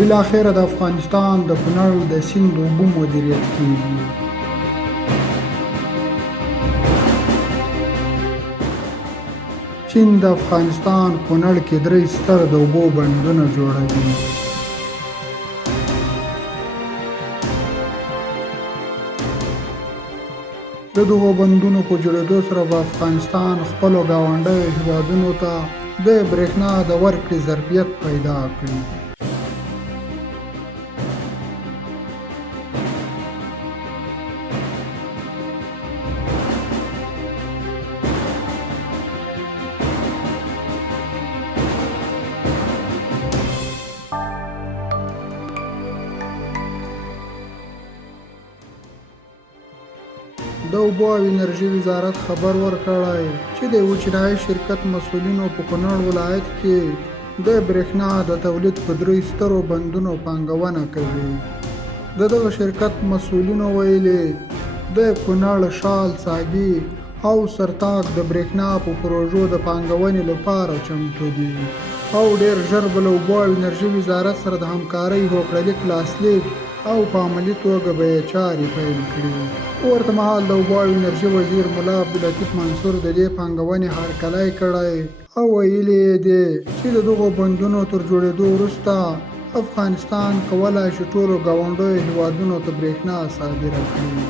بالاخره د افغانستان د کونړ د سیند اوبه مدیریت کیږي. چین د افغانستان کونړ کې 3 ستر د اوبو بندونه جوړوي. د دغو بندونو په جوړېدو سره به افغانستان خپلو ګاونډیو هېوادونو ته د برېښنا د ورکړې ظرفیت پیدا کړي. د اوبو او انرژي وزارت خبر ورکړی چې د یوه چینایي شرکت مسؤلینو په کونړ ولایت کې د برېښنا د تولید په 3 سترو بندونو پانګونه کوي. د دغه شرکت مسؤلینو ویلي د کونړ، شال، ساګي او سرتاک د برېښنا په پروژو د پانګونې لپاره چمتو دي او ډېر ژر به له اوبو او انرژي وزارت سره د همکارۍ هوکړلیک لاسلیک او په عملي توګه به یې چارې پیل کړي. ورته مهال د اوبو او انرژي وزیر ملا عبداللطیف منصور د دې پانګونې هرکلی کړی او ویلي دی چې د دغو بندونو تر جوړېدو وروسته افغانستان کولی شي ټولو ګاونډیو هېوادونو ته برېښنا صادره کړي.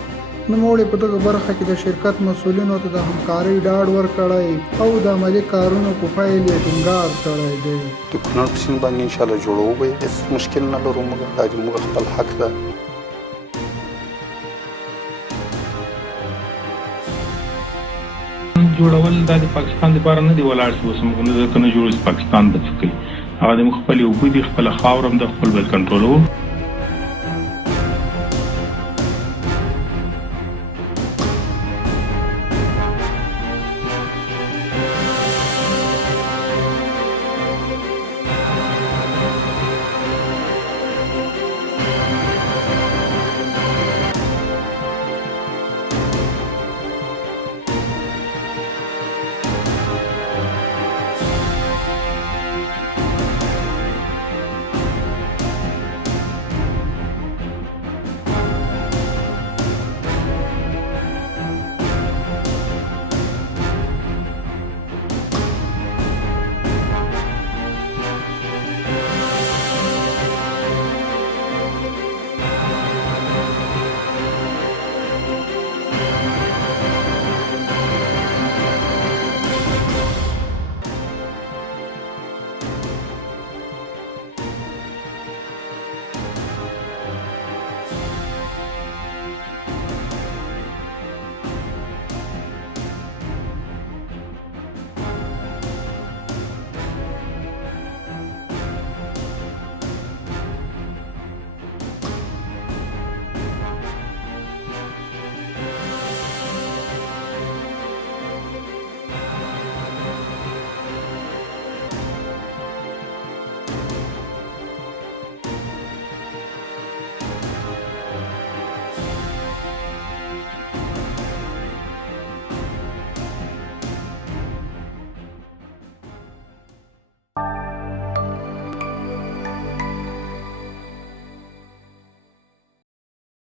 نوموړي په دغه برخه کې د شرکت مسؤلینو ته د همکارۍ ډاډ ورکړی او د عملي کارونو په پیل یې ټینګار کړی دی. د کونړ په سیند باندې انشاءالله جوړوو به هېڅ مشکل نه لرو، موږ دا زموږ خپل حق ده. جوړول دا د پاکستان لپاره نه دی ولاړ شي، اوس موږ نه ځکه نه جوړو چې پاکستان به څه کوي. هغه د موږ خپلې اوبه دي، خپله خاوره هم ده، خپل به کنټرولوو.